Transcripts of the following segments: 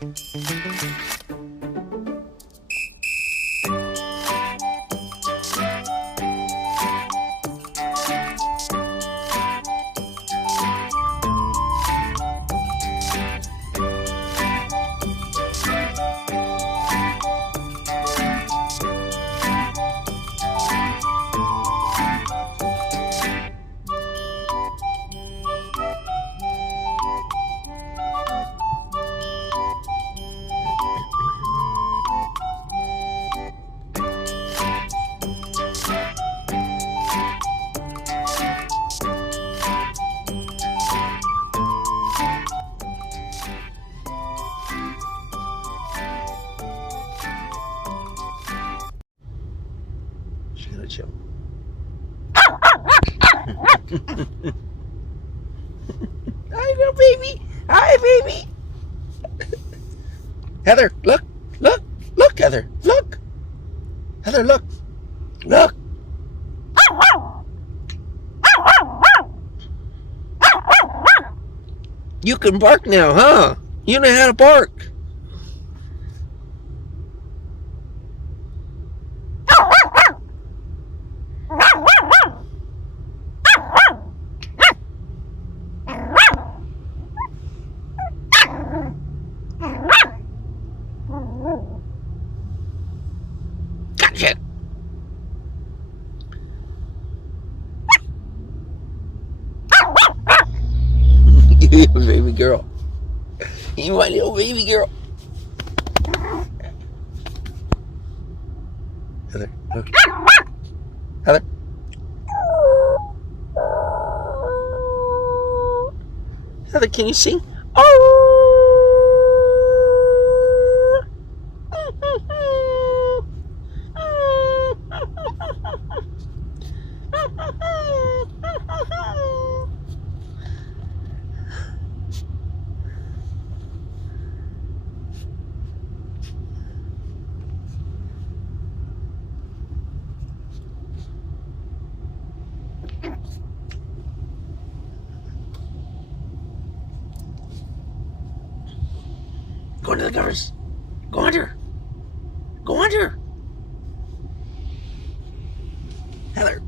She's gonna chill. Hi, little baby. Hi, baby. Heather, look, look, look, Heather, look. Heather, look, look. You can bark now, huh? You know how to bark. Gotcha. You baby girl. You my little baby girl. Heather, look. Heather. Heather, can you sing? Go under the covers. Go under. Go under. Heather.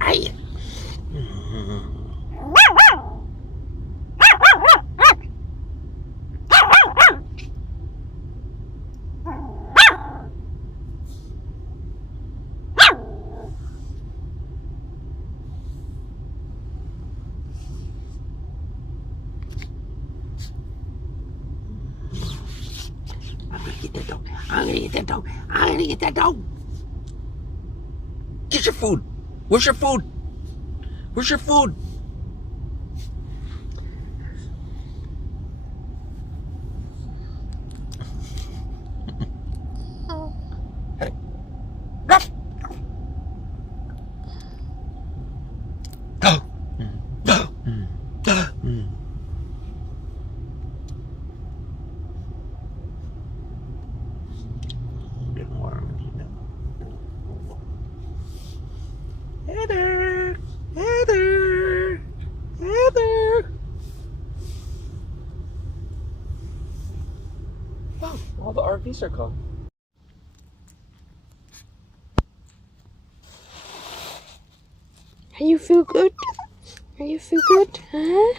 Aye. I'm gonna get that dog. I'm gonna get that dog. I'm gonna get that dog. Get your food. Where's your food? Where's your food? Hey. Ruff. Go. Go. Getting warm. Heather, Heather, Heather. Oh, all the RVs are gone. Are you feel good? Are you feel good? Huh?